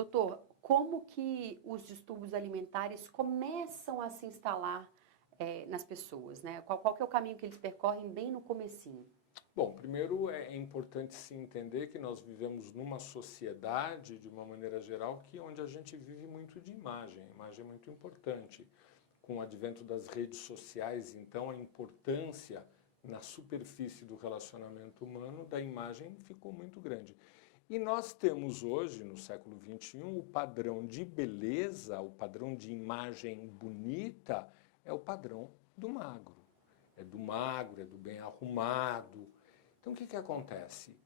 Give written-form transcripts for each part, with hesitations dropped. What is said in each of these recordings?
Doutor, como que os distúrbios alimentares começam a se instalar nas pessoas, né? Qual que é o caminho que eles percorrem bem no comecinho? Bom, primeiro é importante se entender que nós vivemos numa sociedade, de uma maneira geral, onde a gente vive muito de imagem. A imagem é muito importante. Com o advento das redes sociais, então, a importância na superfície do relacionamento humano da imagem ficou muito grande. E nós temos hoje, no século XXI, o padrão de beleza, o padrão de imagem bonita, é o padrão do magro. É do magro, é do bem arrumado. Então o que acontece?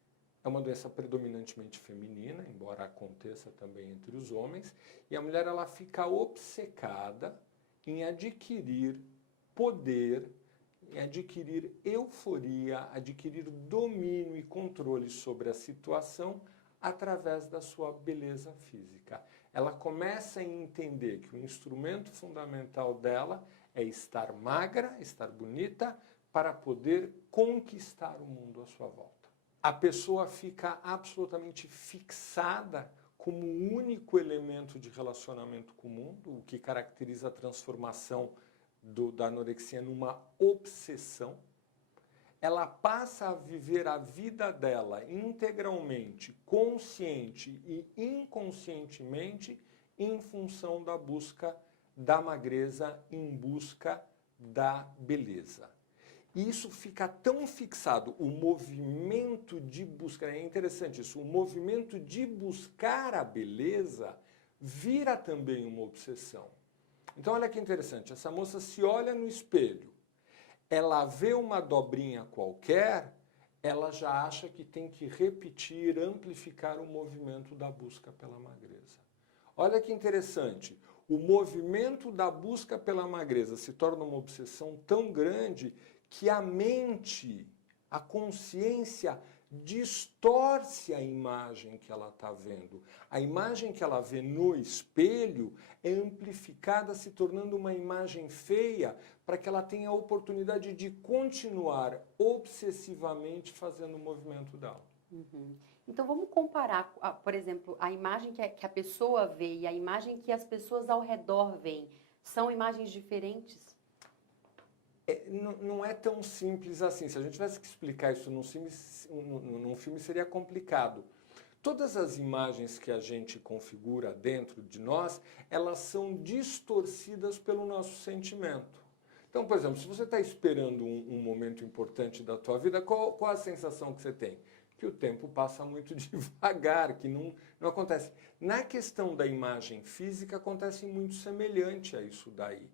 É uma doença predominantemente feminina, embora aconteça também entre os homens, e a mulher ela fica obcecada em adquirir poder, em adquirir euforia, adquirir domínio e controle sobre a situação através da sua beleza física. Ela começa a entender que o instrumento fundamental dela é estar magra, estar bonita, para poder conquistar o mundo à sua volta. A pessoa fica absolutamente fixada como o único elemento de relacionamento com o mundo, o que caracteriza a transformação da anorexia numa obsessão. Ela passa a viver a vida dela integralmente, consciente e inconscientemente, em função da busca da magreza, em busca da beleza. E isso fica tão fixado, o movimento de busca, é interessante isso, o movimento de buscar a beleza vira também uma obsessão. Então olha que interessante, essa moça se olha no espelho, ela vê uma dobrinha qualquer, ela já acha que tem que repetir, amplificar o movimento da busca pela magreza. Olha que interessante, o movimento da busca pela magreza se torna uma obsessão tão grande que a mente, a consciência, distorce a imagem que ela está vendo. A imagem que ela vê no espelho é amplificada, se tornando uma imagem feia, para que ela tenha a oportunidade de continuar obsessivamente fazendo o movimento dela. Uhum. Então vamos comparar, por exemplo, a imagem que a pessoa vê e a imagem que as pessoas ao redor veem. São imagens diferentes? Não é tão simples assim. Se a gente tivesse que explicar isso num filme seria complicado. Todas as imagens que a gente configura dentro de nós, elas são distorcidas pelo nosso sentimento. Então, por exemplo, se você está esperando um momento importante da tua vida, qual a sensação que você tem? Que o tempo passa muito devagar, que não acontece. Na questão da imagem física, acontece muito semelhante a isso daí.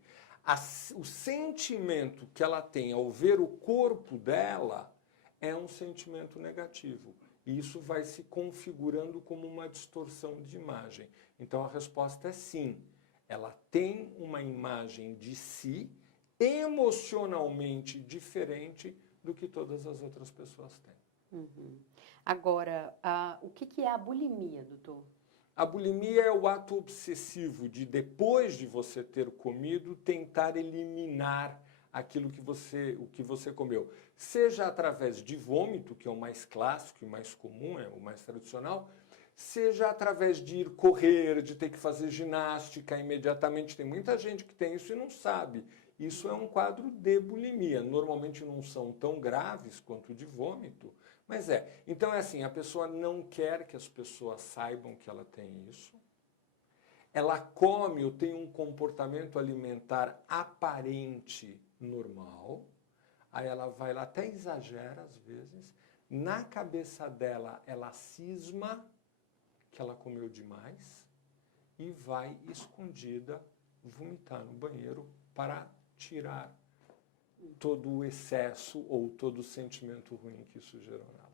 O sentimento que ela tem ao ver o corpo dela é um sentimento negativo. E isso vai se configurando como uma distorção de imagem. Então a resposta é sim. Ela tem uma imagem de si emocionalmente diferente do que todas as outras pessoas têm. Uhum. Agora, o que é a bulimia, doutor? A bulimia é o ato obsessivo de, depois de você ter comido, tentar eliminar aquilo o que você comeu. Seja através de vômito, que é o mais clássico e mais comum, é o mais tradicional, seja através de ir correr, de ter que fazer ginástica imediatamente. Tem muita gente que tem isso e não sabe. Isso é um quadro de bulimia. Normalmente não são tão graves quanto o de vômito, mas é. Então é assim, a pessoa não quer que as pessoas saibam que ela tem isso. Ela come ou tem um comportamento alimentar aparente normal. Aí ela vai lá, até exagera às vezes. Na cabeça dela, ela cisma que ela comeu demais e vai escondida vomitar no banheiro para tirar todo o excesso ou todo o sentimento ruim que isso gerou nela.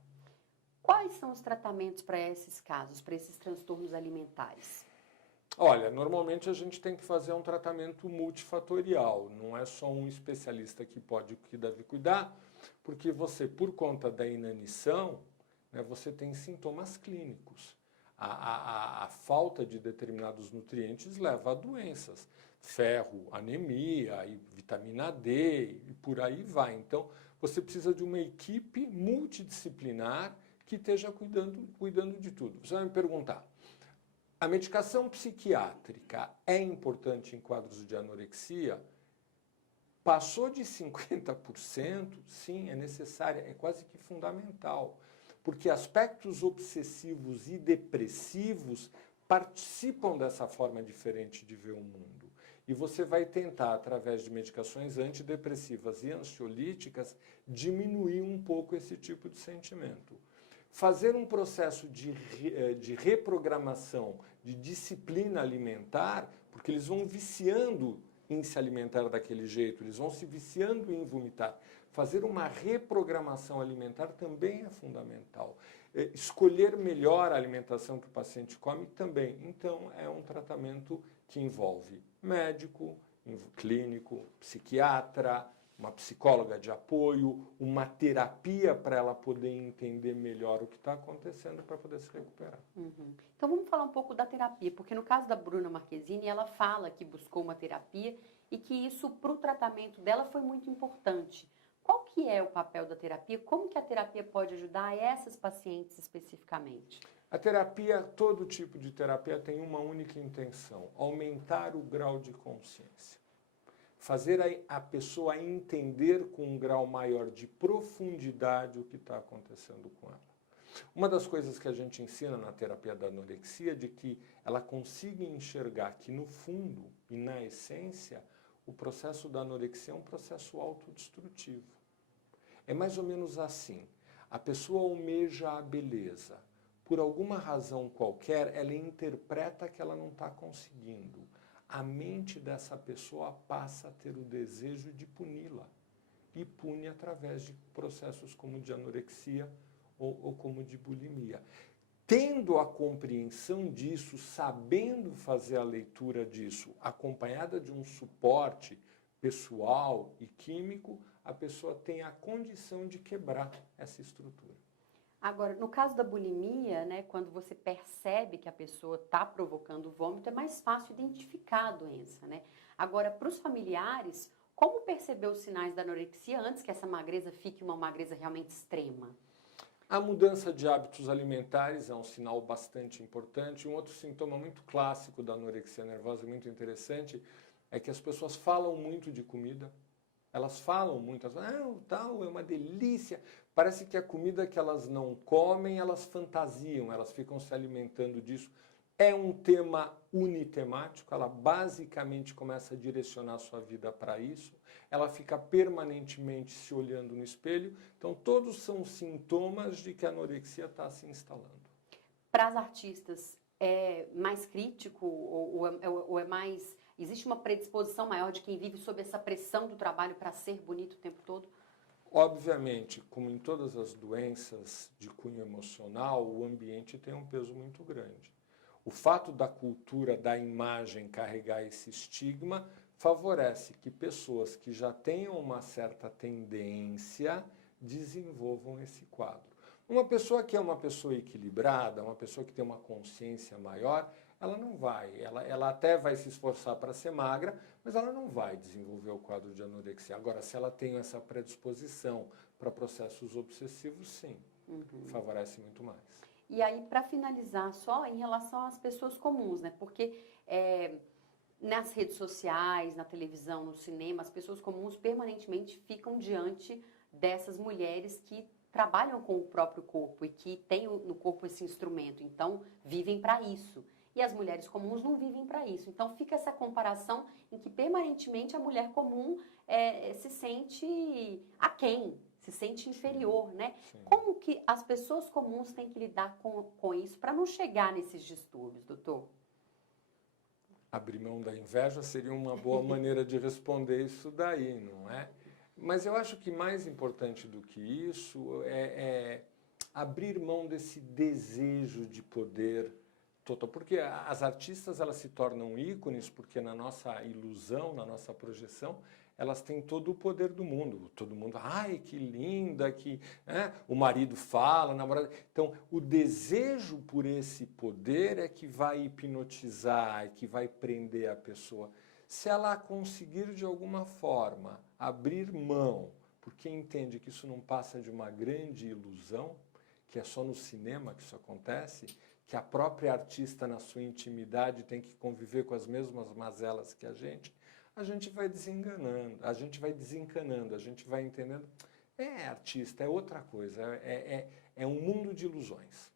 Quais são os tratamentos para esses casos, para esses transtornos alimentares? Olha, normalmente a gente tem que fazer um tratamento multifatorial, não é só um especialista que deve cuidar, porque você, por conta da inanição, né, você tem sintomas clínicos. A falta de determinados nutrientes leva a doenças, ferro, anemia, e vitamina D e por aí vai. Então, você precisa de uma equipe multidisciplinar que esteja cuidando de tudo. Você vai me perguntar, A medicação psiquiátrica é importante em quadros de anorexia? Passou de 50%, sim, é necessária, é quase que fundamental, porque aspectos obsessivos e depressivos participam dessa forma diferente de ver o mundo. E você vai tentar, através de medicações antidepressivas e ansiolíticas, diminuir um pouco esse tipo de sentimento. Fazer um processo de reprogramação, de disciplina alimentar, porque eles vão viciando em se alimentar daquele jeito, eles vão se viciando em vomitar. Fazer uma reprogramação alimentar também é fundamental. Escolher melhor a alimentação que o paciente come também. Então, é um tratamento que envolve médico, clínico, psiquiatra, uma psicóloga de apoio, uma terapia para ela poder entender melhor o que está acontecendo para poder se recuperar. Uhum. Então vamos falar um pouco da terapia, porque no caso da Bruna Marquezine, ela fala que buscou uma terapia e que isso para o tratamento dela foi muito importante. Qual que é o papel da terapia? Como que a terapia pode ajudar essas pacientes especificamente? A terapia, todo tipo de terapia tem uma única intenção: aumentar o grau de consciência. Fazer a pessoa entender com um grau maior de profundidade o que está acontecendo com ela. Uma das coisas que a gente ensina na terapia da anorexia é de que ela consiga enxergar que no fundo e na essência o processo da anorexia é um processo autodestrutivo. É mais ou menos assim: a pessoa almeja a beleza. Por alguma razão qualquer, ela interpreta que ela não está conseguindo. A mente dessa pessoa passa a ter o desejo de puni-la. E pune através de processos como de anorexia ou como de bulimia. Tendo a compreensão disso, sabendo fazer a leitura disso, acompanhada de um suporte pessoal e químico, a pessoa tem a condição de quebrar essa estrutura. Agora, no caso da bulimia, né, quando você percebe que a pessoa está provocando vômito, é mais fácil identificar a doença, né? Agora, para os familiares, como perceber os sinais da anorexia antes que essa magreza fique uma magreza realmente extrema? A mudança de hábitos alimentares é um sinal bastante importante. Um outro sintoma muito clássico da anorexia nervosa, muito interessante, é que as pessoas falam muito de comida. Elas falam muito, elas falam, tal, é uma delícia. Parece que a comida que elas não comem, elas fantasiam, elas ficam se alimentando disso. É um tema unitemático, ela basicamente começa a direcionar a sua vida para isso. Ela fica permanentemente se olhando no espelho. Então, todos são sintomas de que a anorexia está se instalando. Para as artistas, é mais crítico ou é mais... Existe uma predisposição maior de quem vive sob essa pressão do trabalho para ser bonito o tempo todo? Obviamente, como em todas as doenças de cunho emocional, o ambiente tem um peso muito grande. O fato da cultura da imagem carregar esse estigma favorece que pessoas que já tenham uma certa tendência desenvolvam esse quadro. Uma pessoa que é uma pessoa equilibrada, uma pessoa que tem uma consciência maior, ela não vai, ela até vai se esforçar para ser magra, mas ela não vai desenvolver o quadro de anorexia. Agora, se ela tem essa predisposição para processos obsessivos, sim, favorece muito mais. E aí, para finalizar, só em relação às pessoas comuns, né? Porque nas redes sociais, na televisão, no cinema, as pessoas comuns permanentemente ficam diante dessas mulheres que trabalham com o próprio corpo e que têm no corpo esse instrumento, então vivem para isso. E as mulheres comuns não vivem para isso. Então fica essa comparação em que permanentemente a mulher comum se sente aquém, se sente inferior, né? Sim. Como que as pessoas comuns têm que lidar com isso para não chegar nesses distúrbios, doutor? Abrir mão da inveja seria uma boa maneira de responder isso daí, não é? Mas eu acho que mais importante do que isso é abrir mão desse desejo de poder total. Porque as artistas, elas se tornam ícones porque na nossa ilusão, na nossa projeção, elas têm todo o poder do mundo. Todo mundo, ai, que linda, que o marido fala, a namorada. Então, o desejo por esse poder é que vai hipnotizar, é que vai prender a pessoa. Se ela conseguir, de alguma forma, abrir mão, porque entende que isso não passa de uma grande ilusão, que é só no cinema que isso acontece, que a própria artista, na sua intimidade, tem que conviver com as mesmas mazelas que a gente vai desenganando, a gente vai desencanando, a gente vai entendendo. É artista, é outra coisa, é um mundo de ilusões.